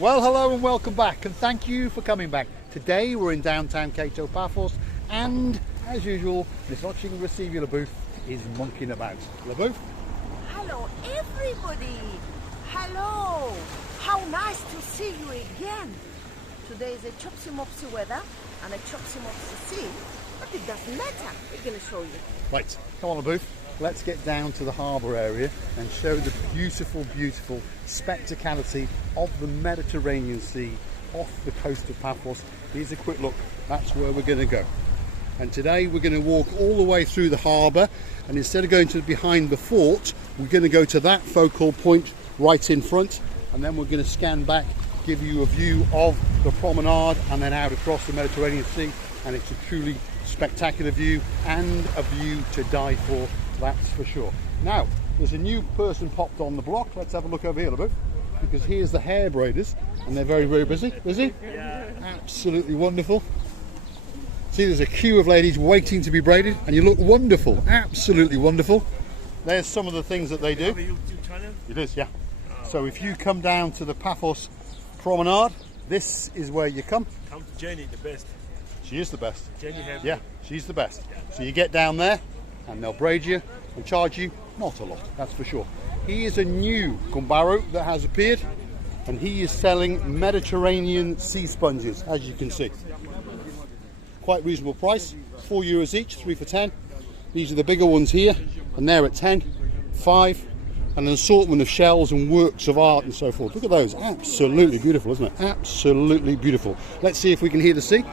Well, hello and welcome back, and thank you for coming back. Today we're in downtown Kato Paphos, and as usual, Miss Watching Receiver LaBouffe is monkeying about. LaBouffe? Hello everybody! Hello! How nice to see you again! Today is a chopsy-mopsy weather and a chopsy-mopsy sea, but it doesn't matter. We're going to show you. Right, come on LaBouffe. Let's get down to the harbour area and show the beautiful, beautiful spectacality of the Mediterranean Sea off the coast of Paphos. Here's a quick look. That's where we're going to go. And today we're going to walk all the way through the harbour, and instead of going to behind the fort, we're going to go to that focal point right in front, and then we're going to scan back, give you a view of the promenade and then out across the Mediterranean Sea. And it's a truly spectacular view, and a view to die for, that's for sure. Now, there's a new person popped on the block. Let's have a look over here a bit, because here's the hair braiders, and they're very, very busy. Busy? Yeah. Absolutely wonderful. See, there's a queue of ladies waiting to be braided, and you look wonderful. Absolutely wonderful. There's some of the things that they do. It is, yeah. So if you come down to the Paphos promenade, this is where you come. Come to Jenny, the best. She is the best. Jenny, yeah, she's the best. So you get down there, and they'll braid you and charge you not a lot, that's for sure. He is a new gumbaro that has appeared, and he is selling Mediterranean sea sponges, as you can see. Quite reasonable price, €4 each, 3 for 10. These are the bigger ones here, and they're at 10, 5, and an assortment of shells and works of art and so forth. Look at those, absolutely beautiful, isn't it? Absolutely beautiful. Let's see if we can hear the sea.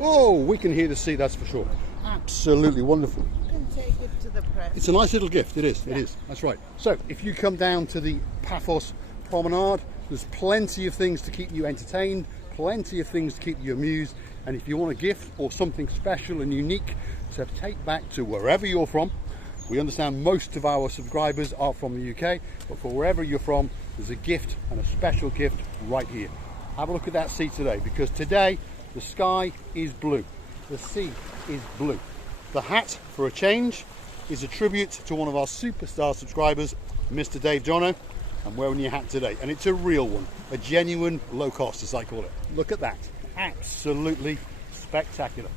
Oh, we can hear the sea, that's for sure. Absolutely wonderful. You can take it to the press. It's a nice little gift, it is, it is, that's right. So, if you come down to the Paphos promenade, there's plenty of things to keep you entertained, plenty of things to keep you amused, and if you want a gift or something special and unique to take back to wherever you're from, we understand most of our subscribers are from the UK, but for wherever you're from, there's a gift, and a special gift right here. Have a look at that sea today, because today the sky is blue, the sea is blue. The hat, for a change, is a tribute to one of our superstar subscribers, Mr. Dave Jono. I'm wearing your hat today, and it's a real one, a genuine low cost, as I call it. Look at that, absolutely spectacular.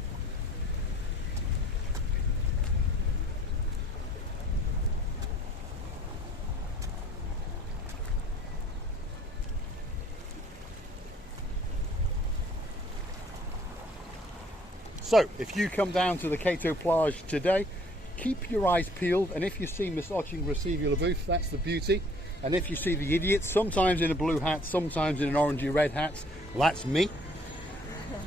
So, if you come down to the Kato plage today, keep your eyes peeled, and if you see Miss Watching Receiver LaBouffe, that's the beauty. And if you see the idiots, sometimes in a blue hat, sometimes in an orangey red hat, that's me.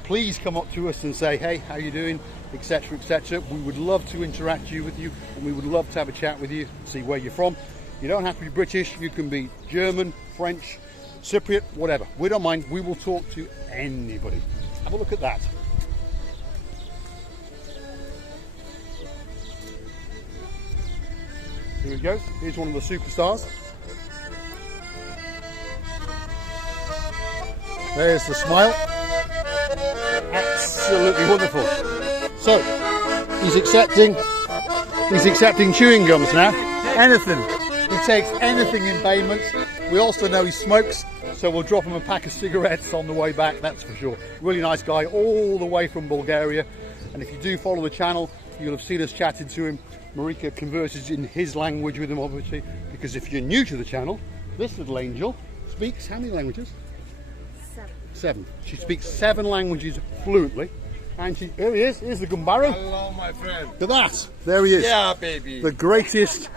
Please come up to us and say, hey, how you doing, etc, etc. We would love to interact with you, and we would love to have a chat with you, see where you're from. You don't have to be British, you can be German, French, Cypriot, whatever. We don't mind, we will talk to anybody. Have a look at that. Here he goes, here's one of the superstars. There's the smile. Absolutely wonderful. So, he's accepting chewing gums now. Anything. He takes anything in payments. We also know he smokes, so we'll drop him a pack of cigarettes on the way back, that's for sure. Really nice guy, all the way from Bulgaria. And if you do follow the channel, you'll have seen us chatting to him. Marika converses in his language with him, obviously, because if you're new to the channel, this little angel speaks how many languages? 7. She speaks 7 languages fluently, and here he is. Here's the gumbaro. Hello, my friend. Look at that. There he is. Yeah, baby. The greatest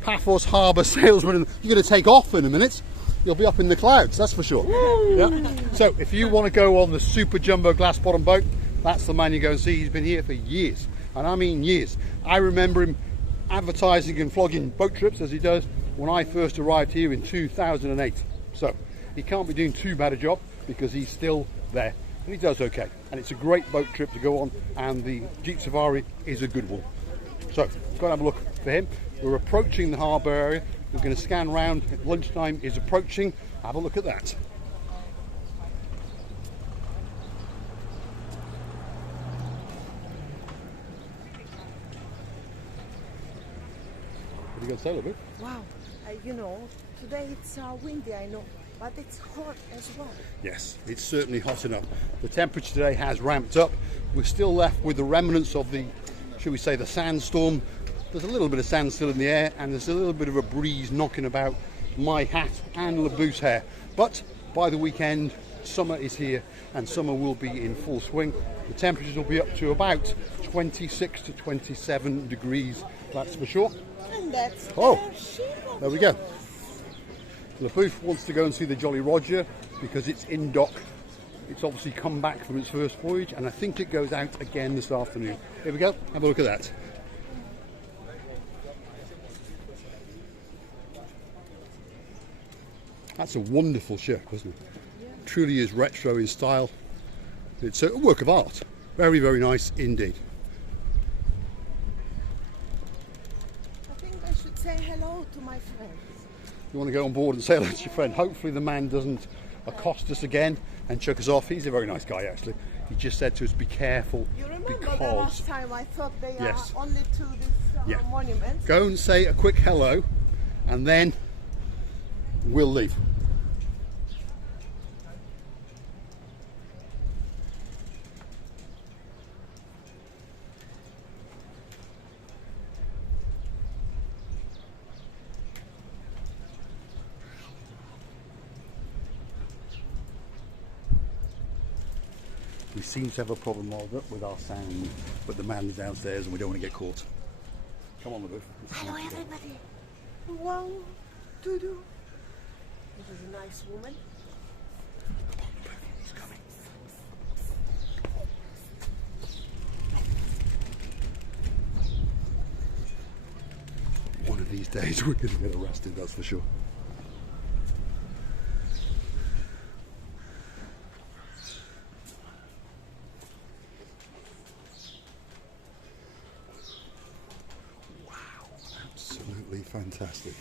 Paphos Harbour salesman. You're going to take off in a minute. You'll be up in the clouds, that's for sure. Yeah. So if you want to go on the super jumbo glass bottom boat, that's the man you go and see. He's been here for years, and I mean years. I remember him advertising and flogging boat trips, as he does, when I first arrived here in 2008. So he can't be doing too bad a job, because he's still there, and he does okay. And it's a great boat trip to go on, and the Jeep Safari is a good one. So go and have a look for him. We're approaching the harbour area. We're going to scan round. Lunchtime is approaching. Have a look at that. What are you going to say, a little bit? Wow, you know, today it's windy, I know, but it's hot as well. Yes, it's certainly hot enough. The temperature today has ramped up. We're still left with the remnants of the, should we say, the sandstorm. There's a little bit of sand still in the air, and there's a little bit of a breeze knocking about my hat and Labou's hair. But by the weekend, summer is here, and summer will be in full swing. The temperatures will be up to about 26 to 27 degrees, that's for sure. And that's there we go. Labou wants to go and see the Jolly Roger because it's in dock. It's obviously come back from its first voyage, and I think it goes out again this afternoon. Here we go, have a look at that. That's a wonderful ship, isn't it? Yeah. Truly is retro in style. It's a work of art. Very, very nice indeed. I think I should say hello to my friends. You want to go on board and say hello to your friend. Hopefully the man doesn't accost us again and chuck us off. He's a very nice guy, actually. He just said to us, be careful. You remember the last time I thought they are only to this monument? Go and say a quick hello, and then we'll leave. We seem to have a problem with our sound, but the man's downstairs and we don't want to get caught. Come on, Labou. Hello, everybody. 1, 2, 2. This is a nice woman. Come on, Labou. He's coming. One of these days we're going to get arrested, that's for sure. Fantastic.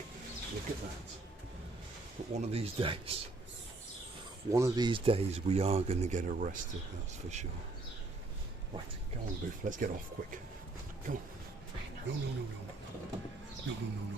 Look at that. But one of these days we are going to get arrested, that's for sure. Right, come on, Labou, let's get off quick. Come on. No, no, no, no, no. No, no, no, no, no, no, no.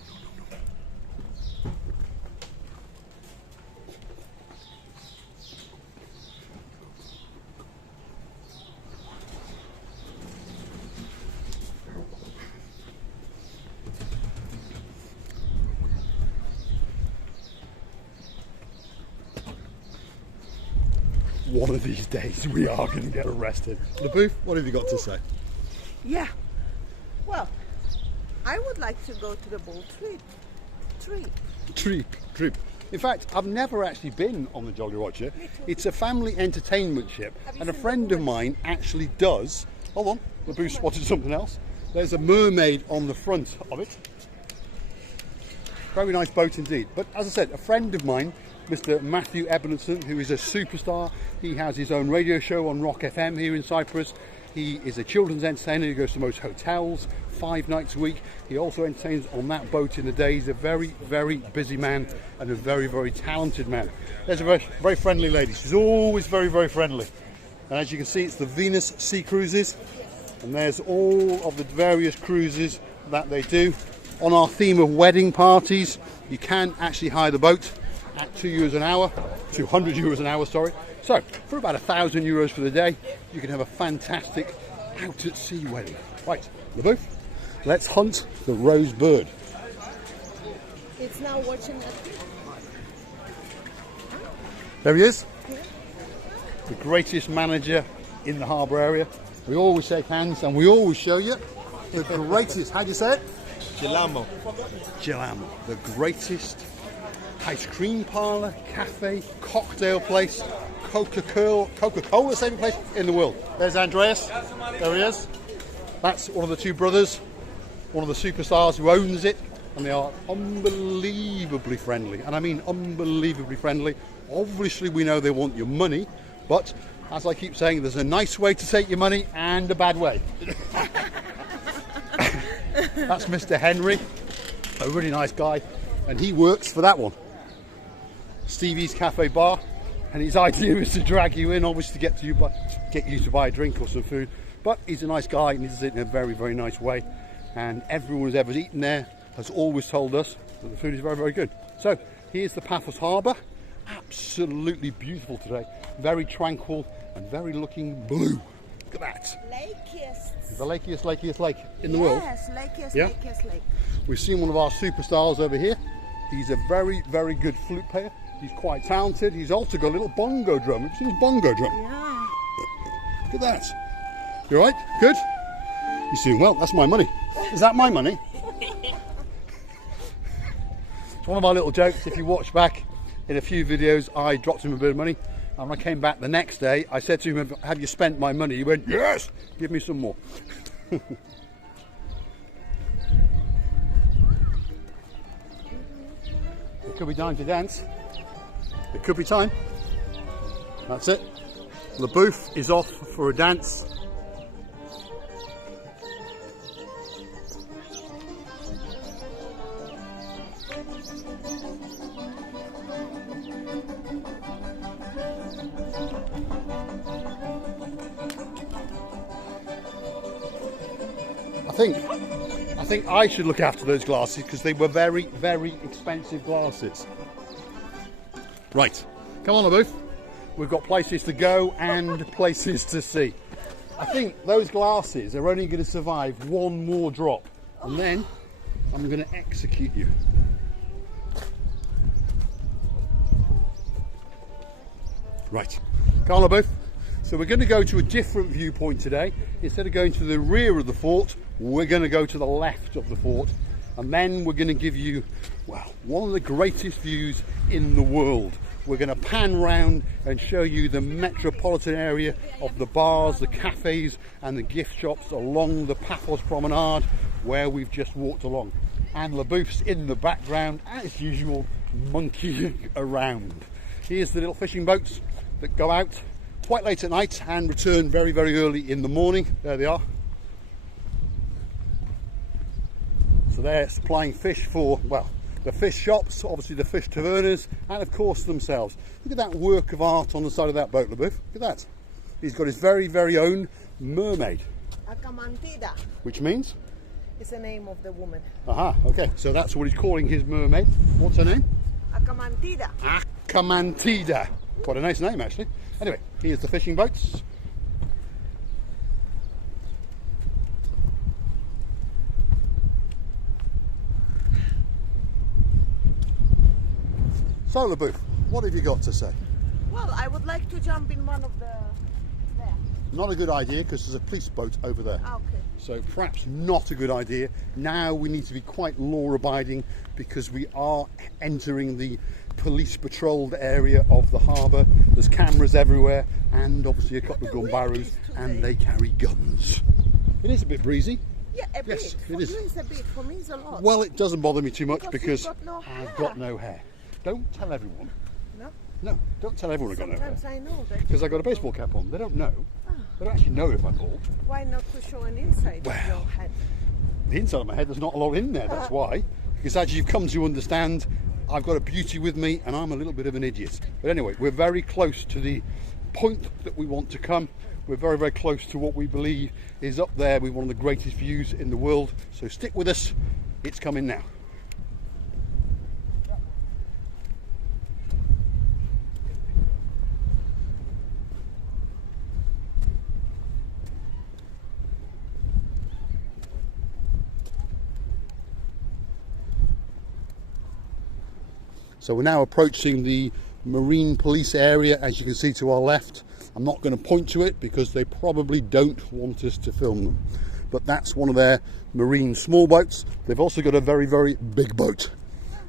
One of these days we are going to get arrested. Labou, what have you got to say? Yeah. Well, I would like to go to the boat trip. In fact, I've never actually been on the Jolly Roger. It's a family entertainment ship, and a friend of mine actually does. Hold on, Labou spotted something else. There's a mermaid on the front of it. Very nice boat indeed. But as I said, a friend of mine, Mr. Matthew Ebenson, who is a superstar. He has his own radio show on Rock FM here in Cyprus. He is a children's entertainer. He goes to most hotels 5 nights a week. He also entertains on that boat in the day. He's a very, very busy man and a very, very talented man. There's a very, very friendly lady. She's always very, very friendly. And as you can see, it's the Venus Sea Cruises. And there's all of the various cruises that they do. On our theme of wedding parties, you can actually hire the boat at €2 an hour, 200 euros an hour, sorry. So, for about €1,000 for the day, you can have a fantastic out at sea wedding. Right, Labou, let's hunt the rose bird. It's now watching at me. There he is, the greatest manager in the harbour area. We always shake hands and we always show you the greatest, how do you say it? Gelamo. Gelamo, the greatest ice cream parlour, cafe, cocktail place, Coca-Cola saving place in the world. There's Andreas, there he is. That's one of the two brothers, one of the superstars who owns it, and they are unbelievably friendly, and I mean unbelievably friendly. Obviously we know they want your money, but as I keep saying, there's a nice way to take your money and a bad way. That's Mr. Henry, a really nice guy, and he works for that one, Stevie's Cafe Bar, and his idea is to drag you in, obviously to get you to buy a drink or some food. But he's a nice guy and he does it in a very, very nice way. And everyone who's ever eaten there has always told us that the food is very, very good. So here's the Paphos Harbour, absolutely beautiful today. Very tranquil and very looking blue. Look at that. Lakiest. The lakiest lake in the world. Yes, lakiest, Yeah? lakiest lake. We've seen one of our superstars over here. He's a very, very good flute player. He's quite talented. He's also got a little bongo drum. Have you seen his bongo drum? Yeah. Look at that. You all right? Good? He's doing well. That's my money. Is that my money? It's one of my little jokes. If you watch back in a few videos, I dropped him a bit of money. And when I came back the next day, I said to him, have you spent my money? He went, yes, give me some more. It could be time to dance. It could be time. That's it. The booth is off for a dance. I think I should look after those glasses because they were very, very expensive glasses. Right, come on, Abu. We've got places to go and places to see. I think those glasses are only going to survive one more drop, and then I'm going to execute you. Right, come on, Abu. So we're going to go to a different viewpoint today. Instead of going to the rear of the fort, we're going to go to the left of the fort, and then we're going to give you, well, one of the greatest views in the world. We're going to pan round and show you the metropolitan area of the bars, the cafes and the gift shops along the Paphos promenade where we've just walked along. And LaBouf's in the background, as usual, monkeying around. Here's the little fishing boats that go out quite late at night and return very, very early in the morning. There they are. So they're supplying fish for, well, the fish shops, obviously the fish taverners, and of course themselves. Look at that work of art on the side of that boat, LaBouf. Look at that. He's got his very, very own mermaid. Acamantida. Which means? It's the name of the woman. Aha, okay. So that's what he's calling his mermaid. What's her name? Acamantida. Acamantida. Quite a nice name, actually. Anyway, here's the fishing boats. So, LaBouf, what have you got to say? Well, I would like to jump in one of the... there. Not a good idea because there's a police boat over there. Okay. So perhaps not a good idea. Now we need to be quite law-abiding because we are entering the police patrolled area of the harbour. There's cameras everywhere and obviously a couple of gun barrows and they carry guns. It is a bit breezy. Yeah, a bit. Yes, For it is. you it's a bit. For me it's a lot. Well, it doesn't bother me too much because you've got no I've hair. got no hair. Don't tell everyone. No? No, don't tell everyone I've got no hair. Sometimes I know that. Because I've got a baseball cap on. They don't know. They don't actually know if I'm bald. Why not to show an inside of your head? The inside of my head, there's not a lot in there, that's why. Because as you've come to understand, I've got a beauty with me and I'm a little bit of an idiot. But anyway, we're very close to the point that we want to come. We're very, very close to what we believe is up there with one of the greatest views in the world. So stick with us, it's coming now. So we're now approaching the marine police area, as you can see to our left. I'm not going to point to it because they probably don't want us to film them. But that's one of their marine small boats. They've also got a very, very big boat,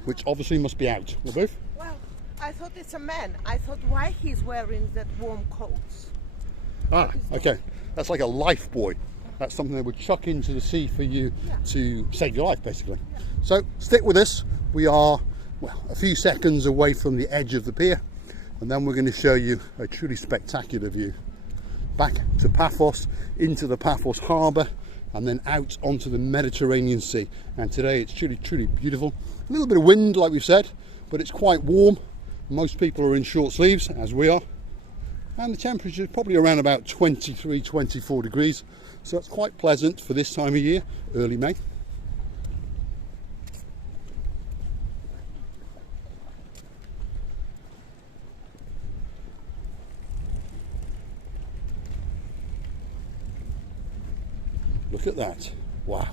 which obviously must be out. LaBouf? Well, I thought it's a man. I thought why he's wearing that warm coat. Ah, okay. That's like a life buoy. That's something they would chuck into the sea for you to save your life, basically. So stick with us. We are, well, a few seconds away from the edge of the pier, and then we're going to show you a truly spectacular view back to Paphos, into the Paphos Harbour, and then out onto the Mediterranean Sea. And today it's truly, truly beautiful. A little bit of wind, like we've said, but it's quite warm. Most people are in short sleeves, as we are, and the temperature is probably around about 23, 24 degrees, so it's quite pleasant for this time of year, early May. Look at that. Wow.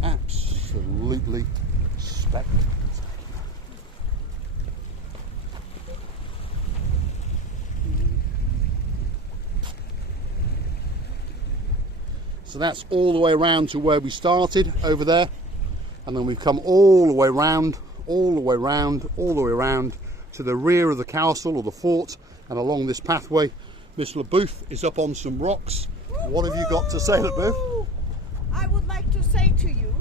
Absolutely spectacular. So that's all the way around to where we started over there, and then we've come all the way round, all the way round, all the way around to the rear of the castle or the fort, and along this pathway. Miss LaBouffe is up on some rocks. What have you got to say, LaBouffe? I would like to say to you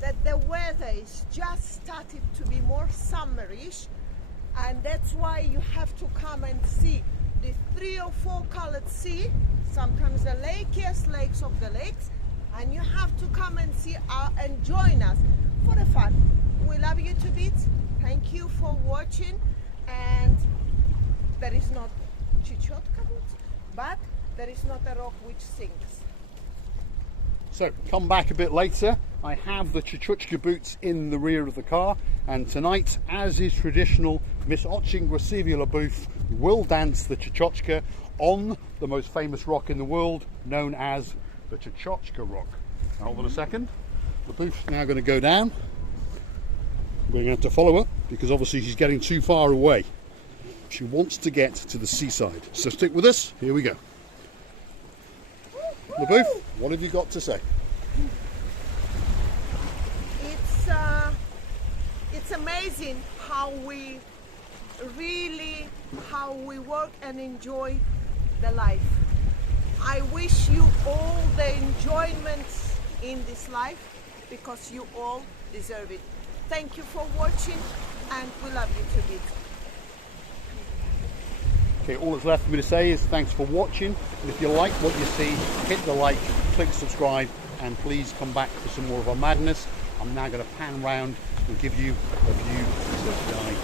that the weather is just started to be more summerish, and that's why you have to come and see the 3 or 4 colored sea, sometimes the lakiest lakes of the lakes, and you have to come and see and join us for the fun. We love you to bits. Thank you for watching, and there is not chichotka boots, but there is not a rock which sinks. So come back a bit later. I have the Chichuchka boots in the rear of the car, and tonight, as is traditional, Miss Ochingwasiva LaBouffe will dance the Chichochka on the most famous rock in the world, known as the Chichochka Rock. Now, hold on a second. LaBouffe's now going to go down. We're going to have to follow her because obviously she's getting too far away. She wants to get to the seaside. So stick with us. Here we go. LaBouffe, what have you got to say? It's amazing how we work and enjoy the life. I wish you all the enjoyment in this life because you all deserve it. Thank you for watching, and we love you to bits. Okay, all that's left for me to say is thanks for watching, and if you like what you see, hit the like, click subscribe, and please come back for some more of our madness. I'm now going to pan round and give you a view to the sky.